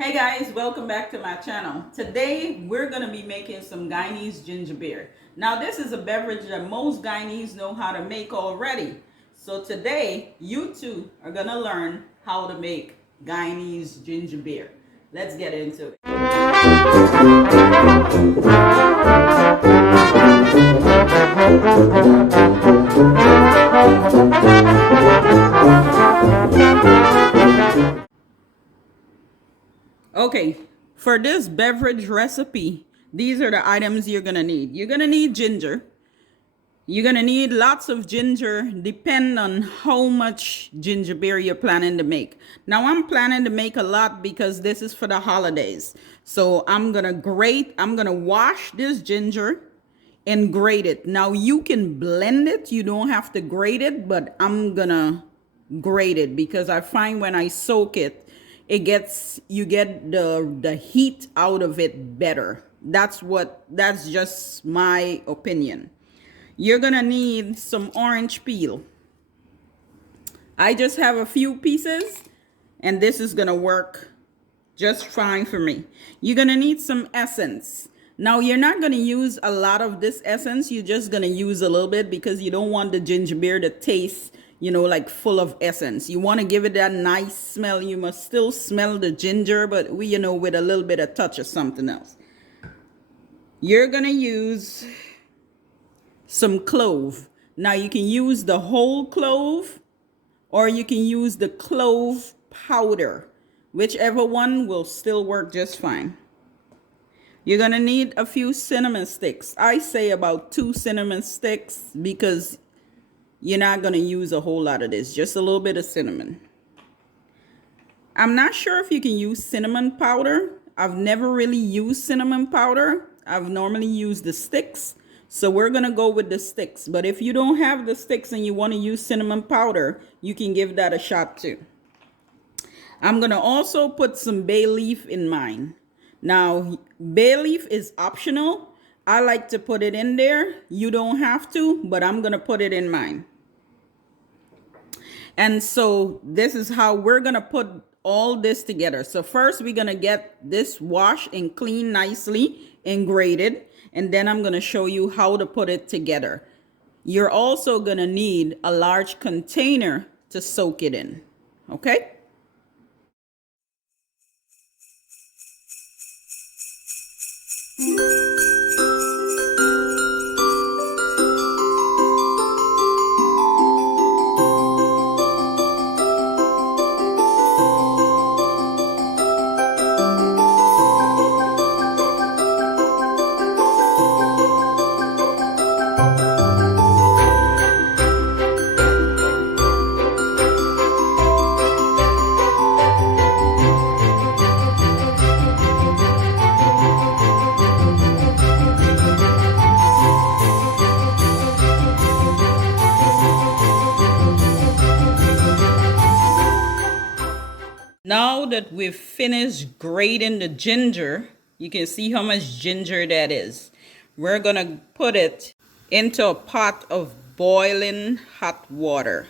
Hey guys, welcome back to my channel. Today we're going to be making some Guyanese ginger beer. Now this is a beverage that most Guyanese know how to make already. So today you two are going to learn how to make Guyanese ginger beer. Let's get into it. Okay, for this beverage recipe, these are the items you're gonna need. You're gonna need ginger. You're gonna need lots of ginger, depend on how much ginger beer you're planning to make. Now I'm planning to make a lot because this is for the holidays. So I'm gonna wash this ginger and grate it. Now you can blend it, you don't have to grate it, but I'm gonna grate it because I find when I soak it, you get the heat out of it better. That's just my opinion. You're gonna need some orange peel. I just have a few pieces and this is gonna work just fine for me. You're gonna need some essence. Now you're not gonna use a lot of this essence, you're just gonna use a little bit because you don't want the ginger beer to taste, like full of essence. You wanna give it that nice smell. You must still smell the ginger, but with a little bit of touch of something else. You're gonna use some clove. Now you can use the whole clove or you can use the clove powder. Whichever one will still work just fine. You're gonna need a few cinnamon sticks. I say about 2 cinnamon sticks because you're not gonna use a whole lot of this, just a little bit of cinnamon. I'm not sure if you can use cinnamon powder. I've never really used cinnamon powder. I've normally used the sticks. So we're gonna go with the sticks. But if you don't have the sticks and you wanna use cinnamon powder, you can give that a shot too. I'm gonna also put some bay leaf in mine. Now, bay leaf is optional. I like to put it in there. You don't have to, but I'm gonna put it in mine. And so this is how we're gonna put all this together. So first we're gonna get this washed and cleaned nicely and grated. And then I'm gonna show you how to put it together. You're also gonna need a large container to soak it in, okay? Now that we've finished grating the ginger, you can see how much ginger that is. We're gonna put it into a pot of boiling hot water.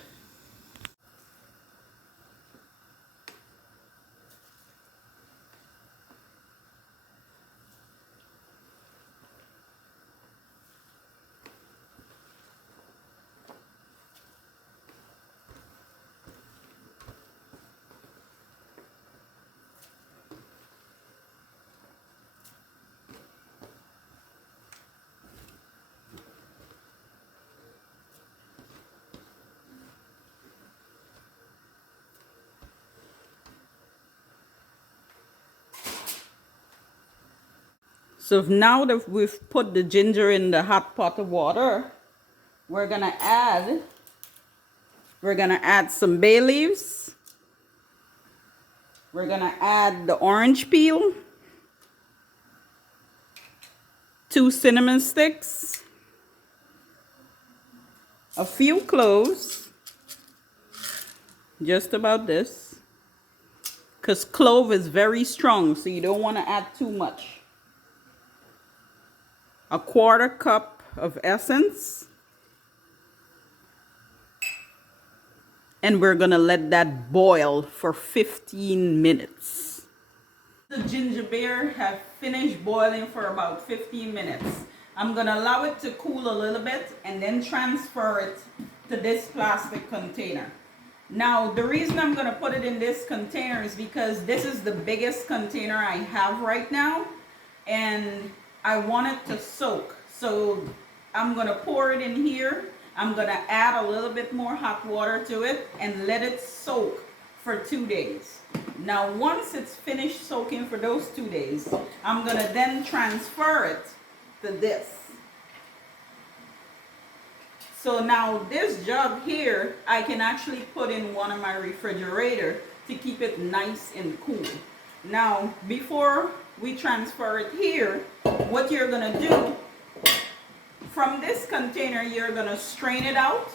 So now that we've put the ginger in the hot pot of water, we're gonna add some bay leaves. We're gonna add the orange peel, 2 cinnamon sticks, a few cloves, just about this, because clove is very strong, so you don't want to add too much. A 1/4 cup of essence. And we're gonna let that boil for 15 minutes. The ginger beer have finished boiling for about 15 minutes. I'm gonna allow it to cool a little bit and then transfer it to this plastic container. Now, the reason I'm gonna put it in this container is because this is the biggest container I have right now, and I want it to soak. So I'm gonna pour it in here. I'm gonna add a little bit more hot water to it and let it soak for 2 days. Now, once it's finished soaking for those 2 days, I'm gonna then transfer it to this. So now this jug here, I can actually put in one of my refrigerator to keep it nice and cool. Now, before we transfer it here, what you're gonna do, from this container, you're gonna strain it out.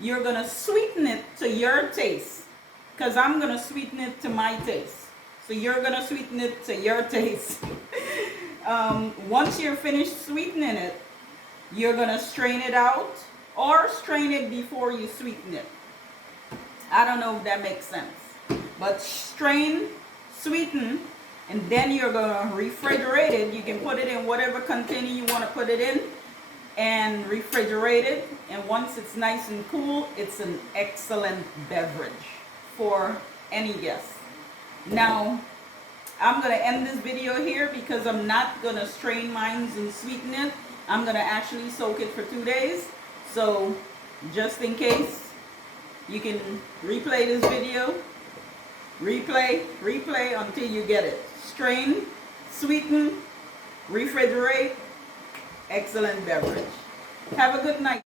You're gonna sweeten it to your taste, because I'm gonna sweeten it to my taste. So you're gonna sweeten it to your taste. Once you're finished sweetening it, you're gonna strain it out, or strain it before you sweeten it. I don't know if that makes sense. But strain, sweeten, and then you're gonna refrigerate it. You can put it in whatever container you wanna put it in and refrigerate it. And once it's nice and cool, it's an excellent beverage for any guest. Now, I'm gonna end this video here because I'm not gonna strain mine and sweeten it. I'm gonna actually soak it for 2 days. So just in case, you can replay this video, replay until you get it. Strain, sweeten, refrigerate, excellent beverage. Have a good night.